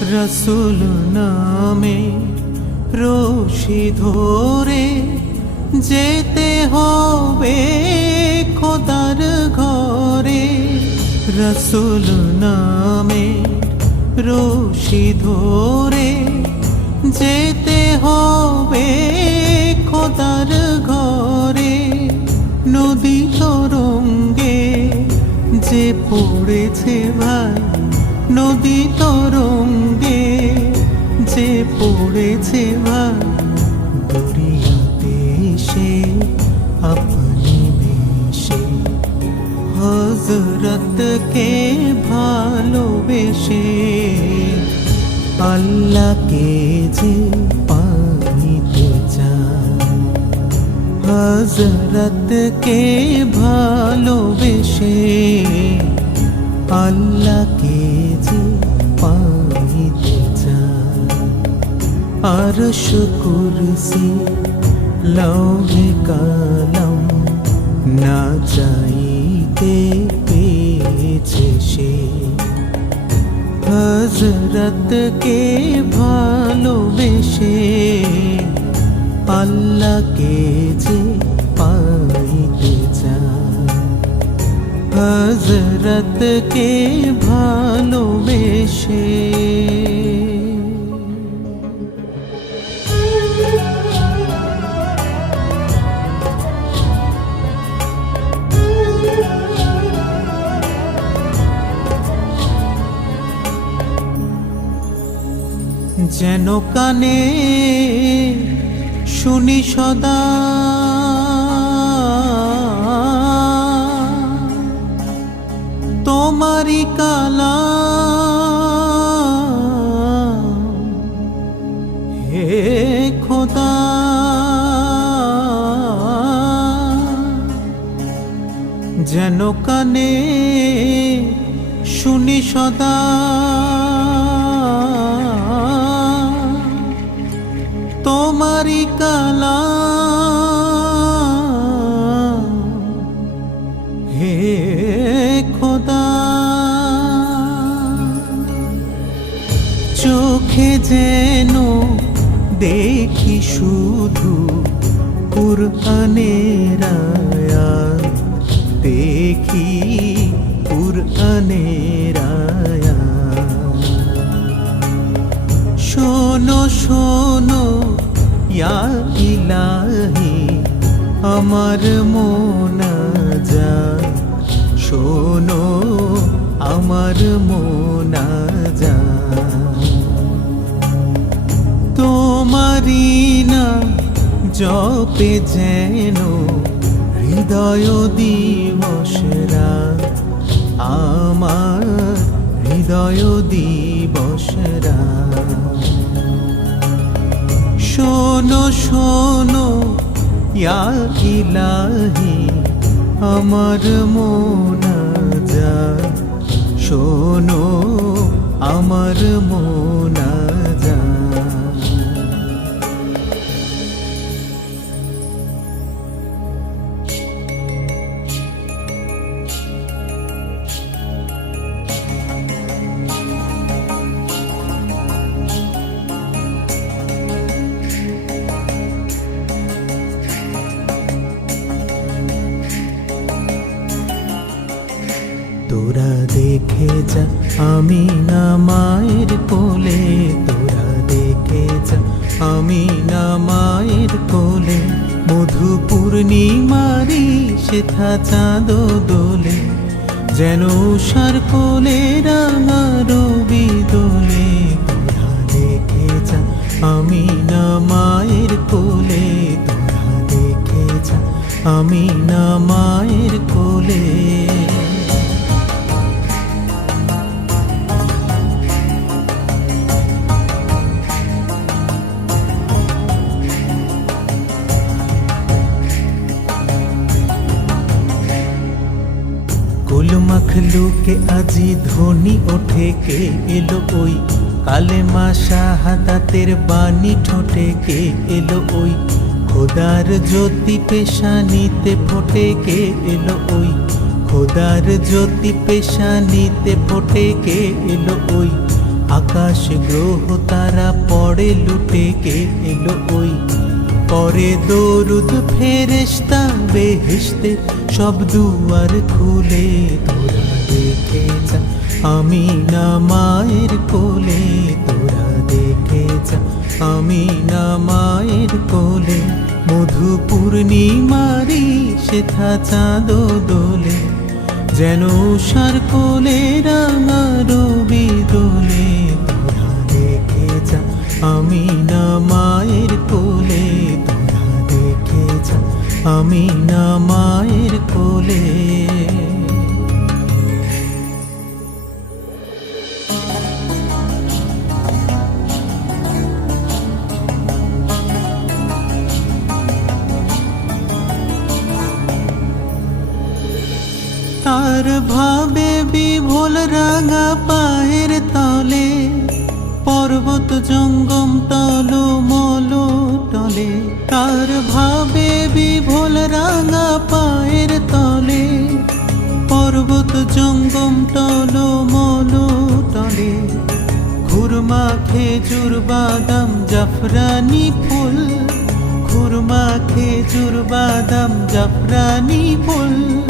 রসুল নামে রশি ধরে যেতে হবে খোদার ঘরে। রসুল নামে রশি ধরে যেতে হবে খোদার ঘরে। নদী তরঙ্গে যে পড়েছে ভাই নদী তরঙ্গে যে পড়েছে ভাই দরিয়াতে আপনি বেশে হজরতকে ভালোবেসে আল্লাহকে যে পাইতে চায় হজরতকে ভালোবেসে আল্লাহকে আরশ কুরসি লৌহে কালাম, না চাইতে পেয়েছে সে। হজরতকে ভালোবেসে আল্লাহকে যে পাইতে চায়। হজরতকে ভালোবেসে যেন কানে শুনি সদা। তোমারি কালা হে খোদা। যেন কানে শুনি সদা। চোখে যেন দেখি শুধু কুরআনের আয়াত। দেখি কুরআনের আয়াত। শোনো শোনো, ইয়া ইলাহি, আমার মোনাজা শোনো, আমার মোনাজা তোমারি না জপে যেন হৃদয় দিবসরা আমার হৃদয় দিবসরা শোনো শোনো ইয়া ইলাহি আমার মোনাজা শোনো, আমার মোনাজা দেখে আমি না মায়ের কোলে, তোরা দেখে আমি না মায়ের কোলে মধু পূর্ণিমারি সেথা চাঁদ দোলে। যেন সার কোলে রাঙা রবি দোলে তোরা দেখে আমি না মায়ের কোলে, তোরা দেখে আমি না মায়ের কোলে। মখলুকে আজি ধ্বনি ওঠে, কে এলো ওই কালে মা শাহাদাতের বাণী ঠোঁটে, কে এলো ওই খোদার জ্যোতি পেশানিতে ফোটে, কে এলো ওই খোদার জ্যোতি পেশানিতে ফোটে, কে এলো ওই আকাশ গ্রহ তারা পড়ে লুটে, কে এলো ওই পরে দরুদ ফেরেশতা বেহেশতে সব দুয়ার খুলে তোরা দেখে আমি না মায়ের কোলে, তোরা দেখে আমি না মায়ের কোলে মধু পূর্ণিমারি সেথা চাঁদ দোলে। যেন সার কোলে রাঙা রবি দোলে, তোরা দেখে আমি না মায়ের কোলে, তোরা দেখে আমি না মায়ের কোলে। তার ভাবে বিভোল রাঙা পায়ের তলে, পর্বত জঙ্গম তল মল টলে তার ভাবে বিভোল রাঙা পায়ের তলে, পর্বত জঙ্গম টল মল টলে খুরমা খেজুর, বাদাম, জাফরানি ফুল। খুরমা খেজুর, বাদাম, জাফরানি ফুল।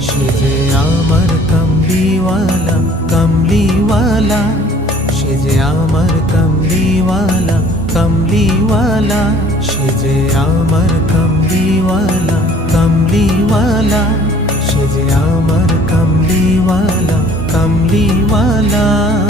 সে যে আমার কমলিওয়ালা কমলিওয়ালা। সে যে আমার কমলিওয়ালা কমলিওয়ালা। সে যে আমার কমলিওয়ালা কমলিওয়ালা। সে যে আমার কমলিওয়ালা কমলিওয়ালা।